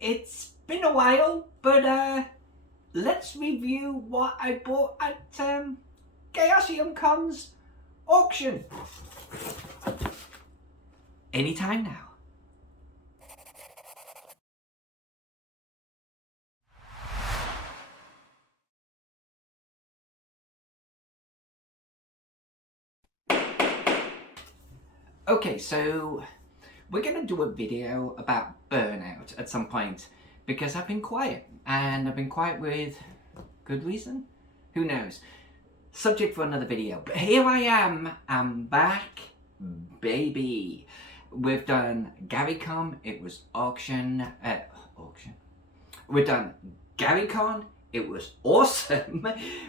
It's been a while, but let's review what I bought at Chaosium Con's auction. Anytime now. Okay, so we're gonna do a video about burnout at some point because I've been quiet, and I've been quiet with good reason. Who knows? Subject for another video. But here I am. I'm back, baby. We've done GaryCon. It was auction. We've done GaryCon. It was awesome.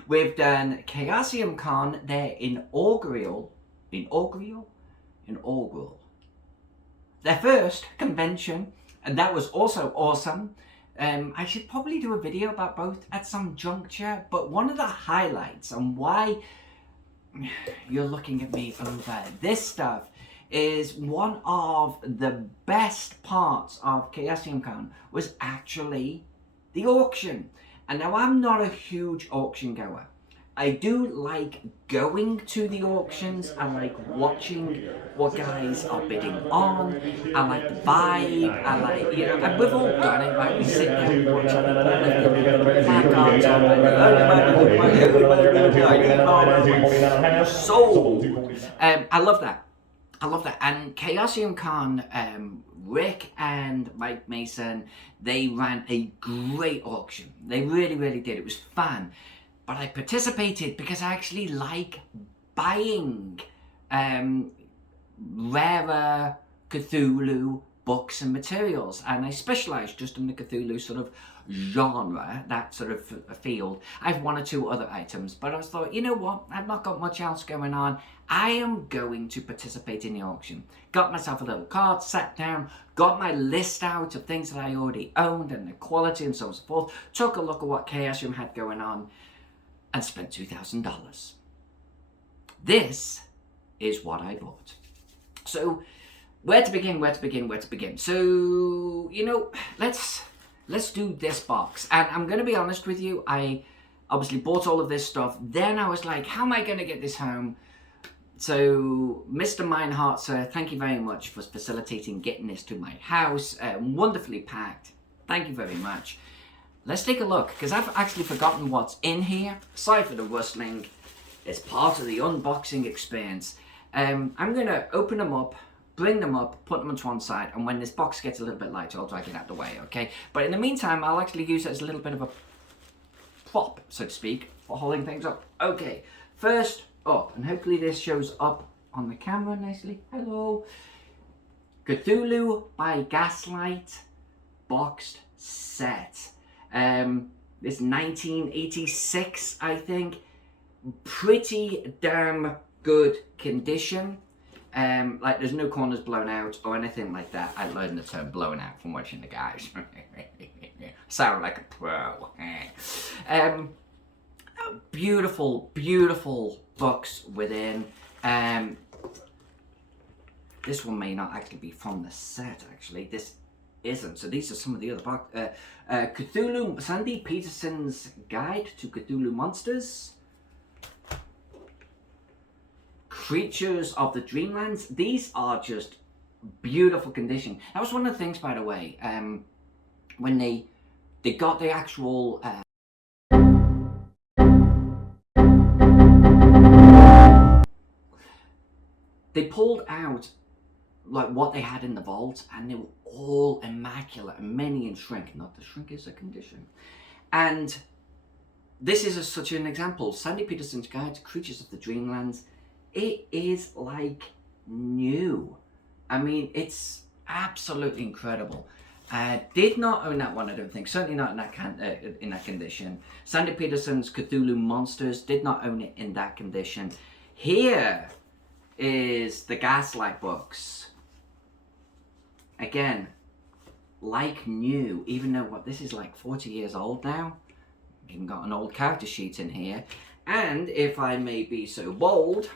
We've done Chaosium Con. Their inaugural. Their first convention, and that was also awesome. I should probably do a video about both at some juncture, but one of the highlights and why you're looking at me over this stuff is one of the best parts of Chaosium Con was actually the auction. And now I'm not a huge auction goer. I do like going to the auctions. I like watching what guys are bidding on. I like the vibe. I like, you know, and we've all done it, right? We sit there and watch other placards on. So, I love that. I love that. And Chaosium Con, Rick and Mike Mason, they ran a great auction. They really, really did. It was fun. But I participated because I actually like buying rarer Cthulhu books and materials, and I specialise just in the Cthulhu sort of genre, that sort of field. I have one or two other items, but I thought, you know what, I've not got much else going on. I am going to participate in the auction. Got myself a little card, sat down, got my list out of things that I already owned and the quality and so on and so forth, took a look at what Chaosium had going on, and spent $2,000. This is what I bought. So, where to begin? So, you know, let's do this box. And I'm going to be honest with you, I obviously bought all of this stuff. Then I was like, how am I going to get this home? So, Mr. Meinhardt, sir, thank you very much for facilitating getting this to my house. Wonderfully packed. Thank you very much. Let's take a look, because I've actually forgotten what's in here. Sorry for the rustling. It's part of the unboxing experience. I'm going to open them up, bring them up, put them onto one side, and when this box gets a little bit lighter, I'll drag it out of the way, okay? But in the meantime, I'll actually use it as a little bit of a prop, so to speak, for holding things up. Okay, first up, and hopefully this shows up on the camera nicely. Hello. Cthulhu by Gaslight boxed set. This 1986, I think. Pretty damn good condition. Like there's no corners blown out or anything like that. I learned the term blown out from watching the guys. Sound like a pro. Beautiful, beautiful books within. This one may not actually be from the set, actually. This isn't. So these are some of the other books. Cthulhu, Sandy Peterson's Guide to Cthulhu Monsters. Creatures of the Dreamlands. These are just beautiful condition. That was one of the things, by the way, when they got the actual they pulled out like what they had in the vault, and they were all immaculate and many in shrink. Not the shrink is a condition. And this is such an example. Sandy Peterson's Guide to Creatures of the Dreamlands. It is like new. I mean, it's absolutely incredible. Did not own that one, I don't think. Certainly not in that condition. Sandy Peterson's Cthulhu Monsters, did not own it in that condition. Here is the Gaslight books. Again, like new, even though what this is like 40 years old now. Even got an old character sheet in here. And if I may be so bold,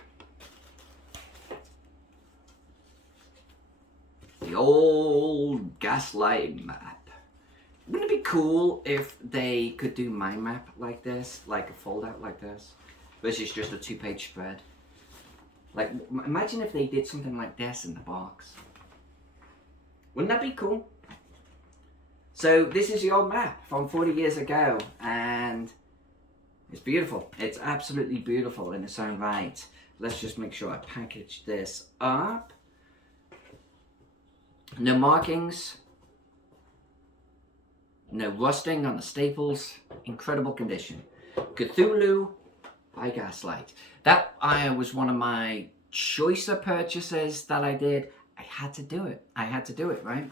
the old Gaslight map. Wouldn't it be cool if they could do mind map like this, like a fold out like this, versus just a 2-page spread? Like, imagine if they did something like this in the box. Wouldn't that be cool? So this is the old map from 40 years ago, and it's beautiful. It's absolutely beautiful in its own right. Let's just make sure I package this up. No markings. No rusting on the staples. Incredible condition. Cthulhu by Gaslight. That was one of my choicer purchases that I did. I had to do it. I had to do it, right?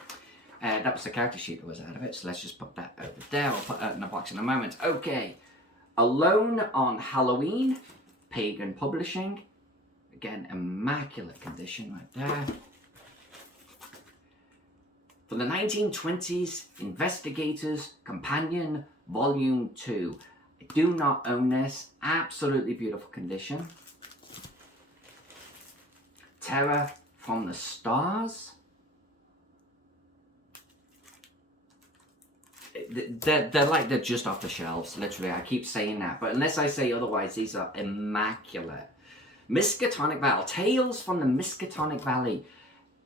That was the character sheet that was out of it, so let's just put that over there. I'll put that in the box in a moment. Okay. Alone on Halloween. Pagan Publishing. Again, immaculate condition right there. For the 1920s, Investigators Companion Volume 2. I do not own this. Absolutely beautiful condition. Terror from the Stars. They're just off the shelves, literally. I keep saying that, but unless I say otherwise, these are immaculate. Muskatonic Valley. Tales from the Muskatonic Valley.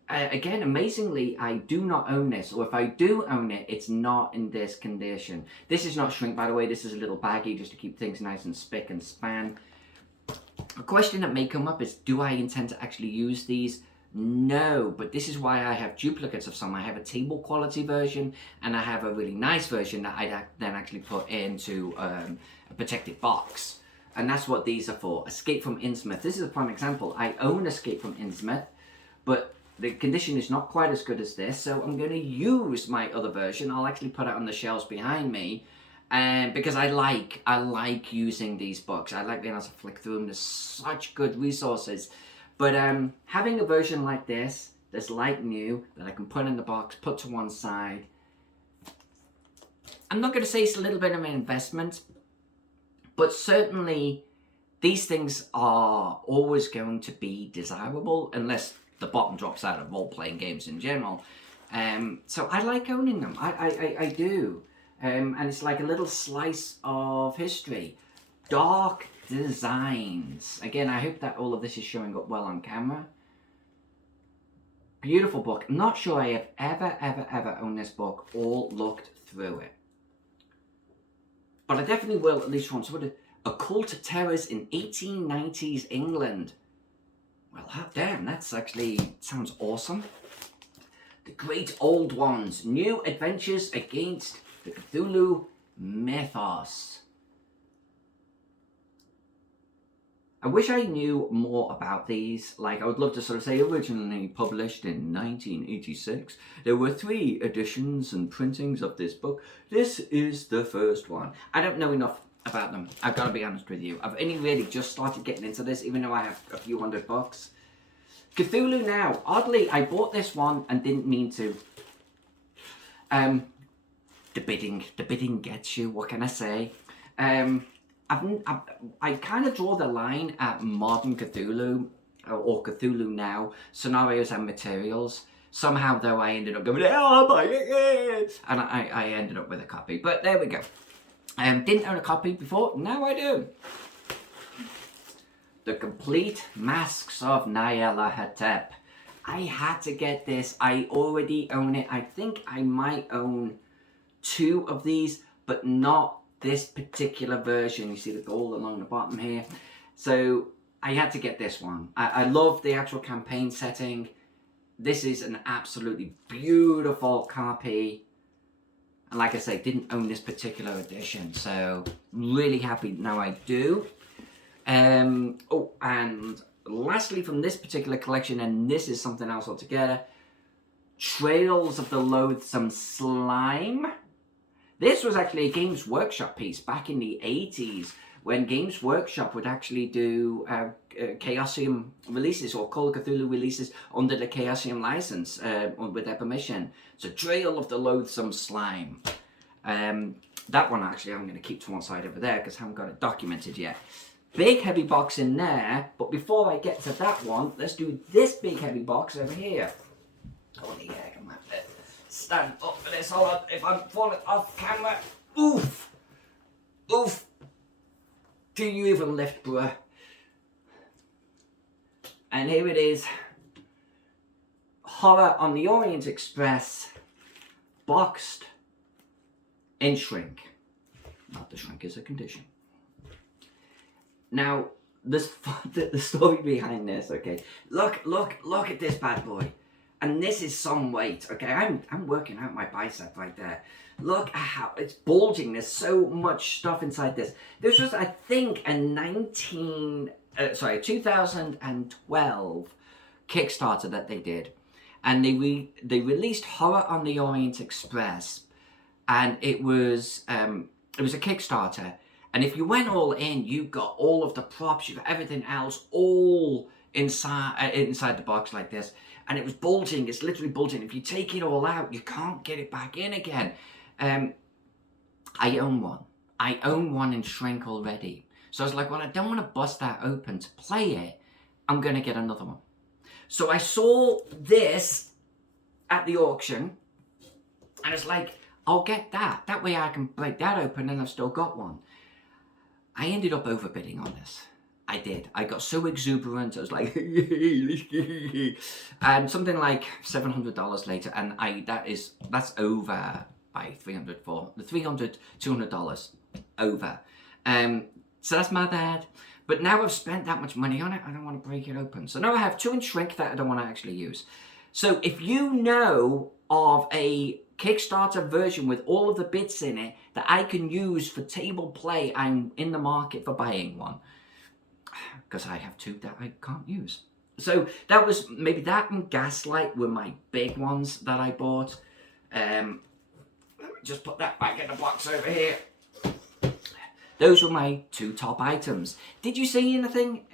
Again, amazingly, I do not own this, or if I do own it, it's not in this condition. This is not shrink, by the way. This is a little baggy just to keep things nice and spick and span. A question that may come up is, do I intend to actually use these? No, but this is why I have duplicates of some. I have a table quality version, and I have a really nice version that I then actually put into a protected box. And that's what these are for. Escape from Innsmouth. This is a prime example. I own Escape from Innsmouth, but the condition is not quite as good as this, so I'm going to use my other version. I'll actually put it on the shelves behind me, because I like using these books. I like being able to flick through them. There's such good resources. But having a version like this, that's like new, that I can put in the box, put to one side. I'm not going to say it's a little bit of an investment, but certainly these things are always going to be desirable, unless the bottom drops out of role-playing games in general. So I like owning them. I do. And it's like a little slice of history. Dark designs. Again, I hope that all of this is showing up well on camera. Beautiful book. I'm not sure I have ever owned this book or looked through it. But I definitely will at least once. What Occult Terrors in 1890s England. Well, damn, that's actually sounds awesome. The Great Old Ones. New Adventures Against the Cthulhu Mythos. I wish I knew more about these. Like, I would love to sort of say, originally published in 1986. There were 3 editions and printings of this book. This is the first one. I don't know enough about them. I've got to be honest with you. I've only really just started getting into this, even though I have a few hundred bucks. Cthulhu Now. Oddly, I bought this one and didn't mean to. The bidding gets you. What can I say? I kind of draw the line at modern Cthulhu, or Cthulhu Now, scenarios and materials. Somehow, though, I ended up going, oh, my, and I ended up with a copy. But there we go. Didn't own a copy before, now I do. The Complete Masks of Nyarlathotep. I had to get this. I already own it. I think I might own 2 of these, but not this particular version. You see the gold along the bottom here. So I had to get this one. I love the actual campaign setting. This is an absolutely beautiful copy. And like I say, didn't own this particular edition. So really happy now I do. Oh, and lastly from this particular collection, and this is something else altogether, Trails of the Loathsome Slime. This was actually a Games Workshop piece back in the 80s, when Games Workshop would actually do Chaosium releases or Call of Cthulhu releases under the Chaosium license with their permission. So Trail of the Loathsome Slime. That one actually I'm going to keep to one side over there because I haven't got it documented yet. Big heavy box in there, but before I get to that one, let's do this big heavy box over here. Oh yeah, come on. stand up for this. Hold on, if I'm falling off camera. Oof. Oof. Do you even lift, bruh? And here it is. Horror on the Orient Express. Boxed in shrink. Not the shrink is a condition. Now, the story behind this, okay? Look at this bad boy. And this is some weight, okay? I'm working out my bicep right there. Look at how it's bulging. There's so much stuff inside this. This was, I think, a 2012 Kickstarter that they did. And they released Horror on the Orient Express. And it was a Kickstarter. And if you went all in, you got all of the props, you got everything else all inside the box like this. And it was bulging, it's literally bulging. If you take it all out, you can't get it back in again. I own one. I own one in shrink already. So I was like, well, I don't want to bust that open to play it. I'm going to get another one. So I saw this at the auction. And it's like, I'll get that. That way I can break that open and I've still got one. I ended up overbidding on this. I did. I got so exuberant. I was like, and something like $700 later, and that's over by $200 over. So that's my bad. But now I've spent that much money on it, I don't want to break it open. So now I have 2 in shrink that I don't want to actually use. So if you know of a Kickstarter version with all of the bits in it that I can use for table play, I'm in the market for buying one. Because I have 2 that I can't use. So that was, maybe that and Gaslight were my big ones that I bought. Let me just put that back in the box over here. Those were my 2 top items. Did you see anything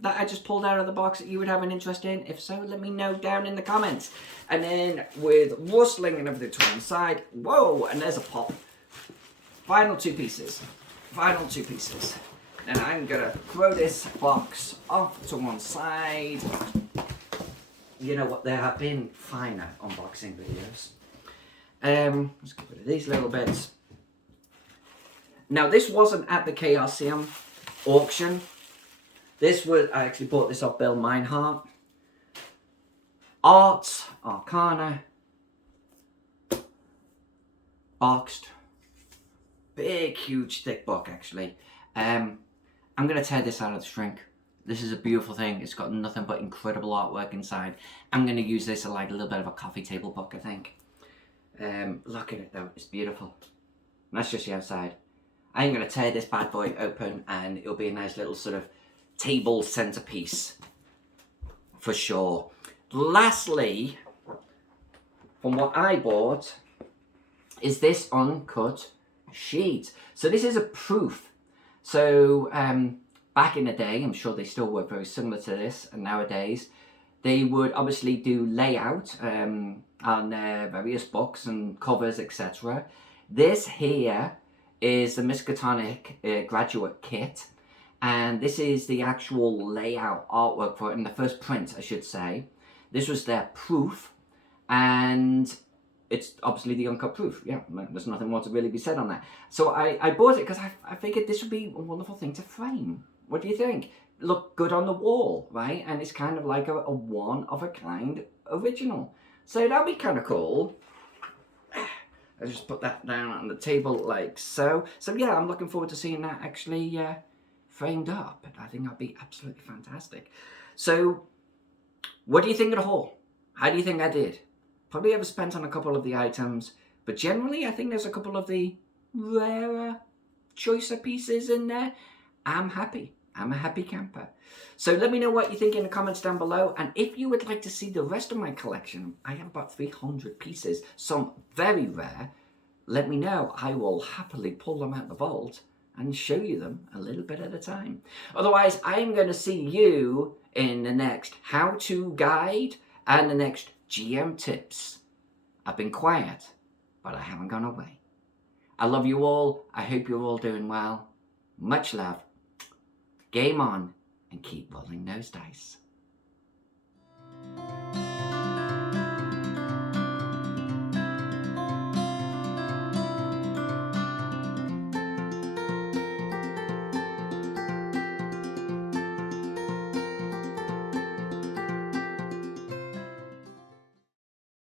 that I just pulled out of the box that you would have an interest in? If so, let me know down in the comments. And then with rustling and everything to one side, whoa, and there's a pop. Final 2 pieces. Final 2 pieces. And I'm gonna throw this box off to one side. You know what, there have been finer unboxing videos. Let's get rid of these little bits. Now this wasn't at the Chaosium auction. This was, I actually bought this off Bill Meinhardt. Art Arcana. Boxed. Big, huge, thick book actually. I'm going to tear this out of the shrink. This is a beautiful thing. It's got nothing but incredible artwork inside. I'm going to use this as like a little bit of a coffee table book, I think. Look at it though. It's beautiful. And that's just the outside. I'm going to tear this bad boy open and it'll be a nice little sort of table centerpiece. For sure. Lastly, from what I bought, is this uncut sheet. So this is a proof. So back in the day, I'm sure they still work very similar to this, and nowadays they would obviously do layout on their various books and covers, etc. This here is the Muskatonic Graduate Kit, and this is the actual layout artwork for it in the first print, I should say. This was their proof, and it's obviously the uncut proof. Yeah, there's nothing more to really be said on that. So I bought it because I figured this would be a wonderful thing to frame. What do you think? Look good on the wall, right? And it's kind of like a one-of-a-kind original. So that'd be kind of cool. I just put that down on the table like so. So yeah, I'm looking forward to seeing that actually framed up. I think that'd be absolutely fantastic. So what do you think of the haul? How do you think I did? Probably overspent on a couple of the items, but generally I think there's a couple of the rarer, choicer pieces in there. I'm happy. I'm a happy camper. So let me know what you think in the comments down below, and if you would like to see the rest of my collection, I have about 300 pieces, some very rare, let me know. I will happily pull them out the vault and show you them a little bit at a time. Otherwise, I'm going to see you in the next how-to guide and the next GM tips. I've been quiet, but I haven't gone away. I love you all. I hope you're all doing well. Much love. Game on, and keep rolling those dice.